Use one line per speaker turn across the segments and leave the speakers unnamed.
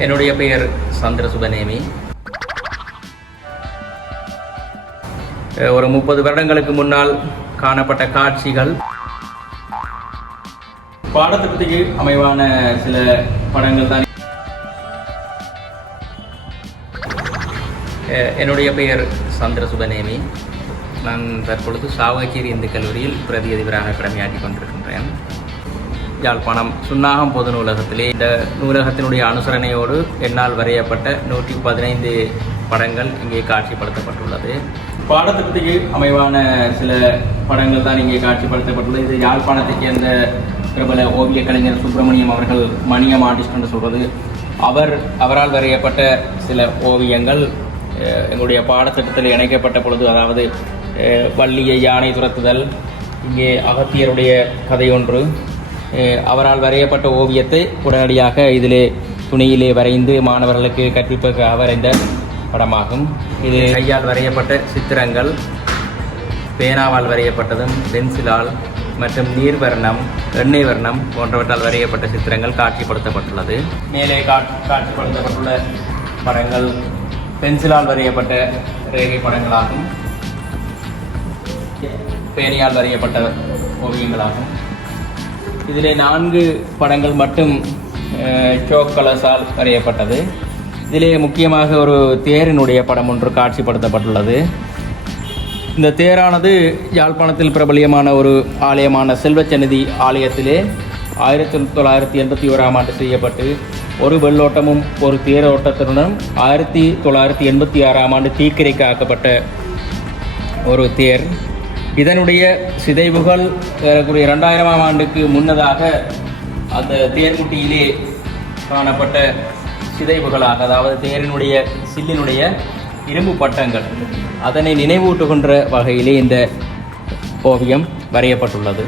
என்னுடைய பெயர் சந்திர சுபநேமி ஒரு முப்பது வருடங்களுக்கு முன்னால் காணப்பட்ட காட்சிகள் பாடத்திட்டத்துக்கு அமைவான சில படங்கள் தான் என்னுடைய பெயர் சந்திர சுபநேமி நான் தற்பொழுது சாவகச்சேரி இந்து கல்லூரியில் பிரதி அதிபராக கடமையாற்றி கொண்டிருக்கின்றேன் யாழ்ப்பாணம் சுன்னாகம் பொது நூலகத்திலே இந்த நூலகத்தினுடைய அனுசரணையோடு என்னால் வரையப்பட்ட நூற்றி பதினைந்து படங்கள் இங்கே காட்சிப்படுத்தப்பட்டுள்ளது. பாடத்திட்டத்துக்கு அமைவான சில படங்கள் தான் இங்கே காட்சிப்படுத்தப்பட்டுள்ளது. இது யாழ்ப்பாணத்தைச் சேர்ந்த பிரபல ஓவிய கலைஞர் சுப்பிரமணியம் அவர்கள் மணியம் ஆர்டிஸ்ட் என்று சொல்வது. அவர் அவரால் வரையப்பட்ட சில ஓவியங்கள் எங்களுடைய பாடத்திட்டத்தில் இணைக்கப்பட்ட பொழுது அதாவது வள்ளியை யானை துரத்துதல் இங்கே அகத்தியருடைய கதை ஒன்று அவரால் வரையப்பட்ட ஓவியத்தை உடனடியாக இதிலே துணியிலே வரைந்து மாணவர்களுக்கு கற்பிப்பதற்காக வரைந்த படமாகும். இது கையால் வரையப்பட்ட சித்திரங்கள் பேனாவால் வரையப்பட்டதும் பென்சிலால் மற்றும் நீர் வர்ணம் எண்ணெய் வர்ணம் போன்றவற்றால் வரையப்பட்ட சித்திரங்கள் காட்சிப்படுத்தப்பட்டுள்ளது. மேலே காட்சிப்படுத்தப்பட்டுள்ள படங்கள் பென்சிலால் வரையப்பட்ட ரேகை படங்களாகும். பேனியால் வரையப்பட்ட ஓவியங்களாகும். இதிலே நான்கு படங்கள் மட்டும் சோக் கலர்ஸால் வரையப்பட்டது. இதிலே முக்கியமாக ஒரு தேரினுடைய படம் ஒன்று காட்சிப்படுத்தப்பட்டுள்ளது. இந்த தேரானது யாழ்ப்பாணத்தில் பிரபலியமான ஒரு ஆலயமான செல்வச்சநிதி ஆலயத்திலே ஆயிரத்தி தொள்ளாயிரத்தி எண்பத்தி ஓராம் ஆண்டு செய்யப்பட்டு ஒரு வெள்ளோட்டமும் ஒரு தேரோட்டத்துடனும் ஆயிரத்தி தொள்ளாயிரத்தி எண்பத்தி ஆறாம் ஆண்டு தீக்கிரைக்கு ஆக்கப்பட்ட ஒரு தேர். இதனுடைய சிதைவுகள் ஏறக்குறைய இரண்டாயிரமாம் ஆண்டுக்கு முன்னதாக அந்த தேர்முட்டியிலே காணப்பட்ட சிதைவுகளாக அதாவது தேரினுடைய சில்லினுடைய இரும்பு பட்டங்கள் அதனை நினைவூட்டுகின்ற வகையிலே இந்த ஓவியம் வரையப்பட்டுள்ளது.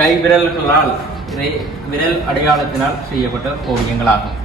கை விரல்களால் விரல் அடையாளத்தினால் செய்யப்பட்ட ஓவியங்களாகும்.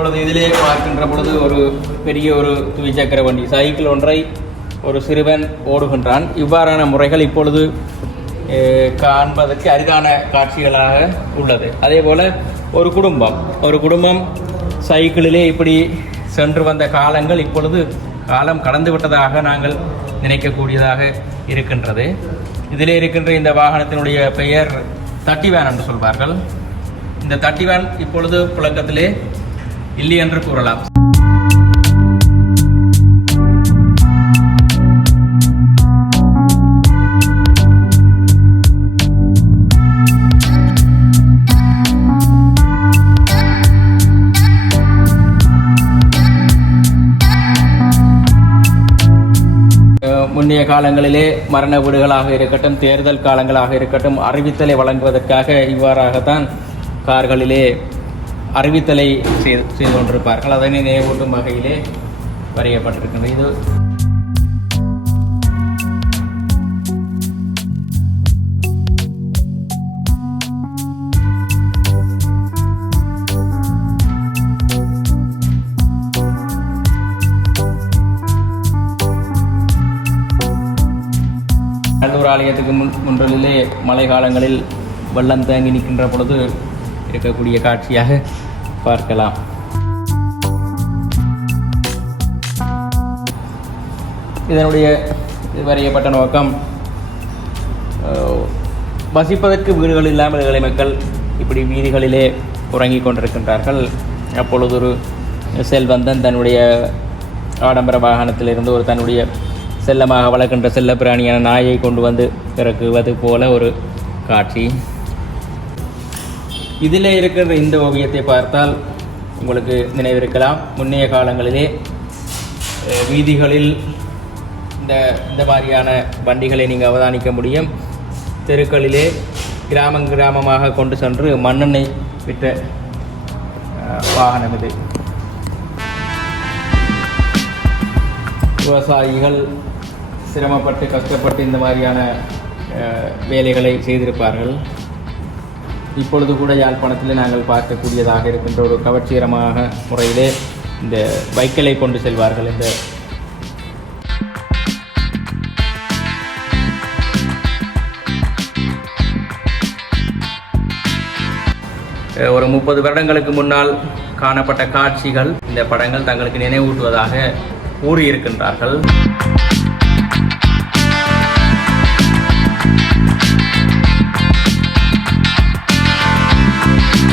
இப்பொழுது இதிலே பார்க்கின்ற பொழுது ஒரு பெரிய ஒரு துவிச்சக்கர வண்டி சைக்கிள் ஒன்றை ஒரு சிறுவன் ஓடுகின்றான். இவ்வாறான முறைகள் இப்பொழுது காண்பதற்கு அரிதான காட்சிகளாக உள்ளது. அதே போல் ஒரு குடும்பம் ஒரு குடும்பம் சைக்கிளிலே இப்படி சென்று வந்த காலங்கள் இப்பொழுது காலம் கடந்து விட்டதாக நாங்கள் நினைக்கக்கூடியதாக இருக்கின்றது. இதிலே இருக்கின்ற இந்த வாகனத்தினுடைய பெயர் தட்டிவேன் என்று சொல்வார்கள். இந்த தட்டிவேன் இப்பொழுது புழக்கத்திலே இல்லை என்று கூறலாம். முன்னைய காலங்களிலே மரண வீடுகளாக இருக்கட்டும் தேர்தல் காலங்களாக இருக்கட்டும் அறிவித்தலை வழங்குவதற்காக இவ்வாறாகத்தான் கார்களிலே அறிவித்தலை செய்து செய்து கொண்டிருப்பார்கள். அதனை நினைவூட்டும் வகையிலே வரையப்பட்டிருக்கின்றது. இது நல்லூர் ஆலயத்துக்கு முன் முன்றிலே மழை காலங்களில் வெள்ளம் தேங்கி நிற்கின்ற பொழுது இருக்கக்கூடிய காட்சியாக பார்க்கலாம். இதனுடைய வரையப்பட்ட நோக்கம் வசிப்பதற்கு வீடுகள் இல்லாமல் ஏழை மக்கள் இப்படி வீதிகளிலே உறங்கிக் கொண்டிருக்கின்றார்கள். அப்பொழுது ஒரு செல்வந்தன் தன்னுடைய ஆடம்பர வாகனத்திலிருந்து ஒரு தன்னுடைய செல்லமாக வளர்க்கின்ற செல்ல பிராணியான நாயை கொண்டு வந்து இறக்குவது போல ஒரு காட்சி. இதில் இருக்கின்ற இந்த ஓவியத்தை பார்த்தால் உங்களுக்கு நினைவிருக்கலாம். முன்னைய காலங்களிலே வீதிகளில் இந்த இந்த மாதிரியான வண்டிகளை நீங்கள் அவதானிக்க முடியும். தெருக்களிலே கிராமம் கிராமமாக கொண்டு சென்று மண்ணெண்ணெய் விட்ட வாகனம் இது. விவசாயிகள் சிரமப்பட்டு கஷ்டப்பட்டு இந்த மாதிரியான வேலைகளை செய்திருப்பார்கள். இப்பொழுது கூட யாழ்ப்பாணத்தில் நாங்கள் பார்க்கக்கூடியதாக இருக்கின்ற ஒரு கவர்ச்சிகரமாக முறையிலே இந்த பைக்களை கொண்டு செல்வார்கள் இந்த ஒரு முப்பது வருடங்களுக்கு முன்னால் காணப்பட்ட காட்சிகள் இந்த படங்கள் தங்களுக்கு நினைவூட்டுவதாக கூறியிருக்கின்றார்கள். Thank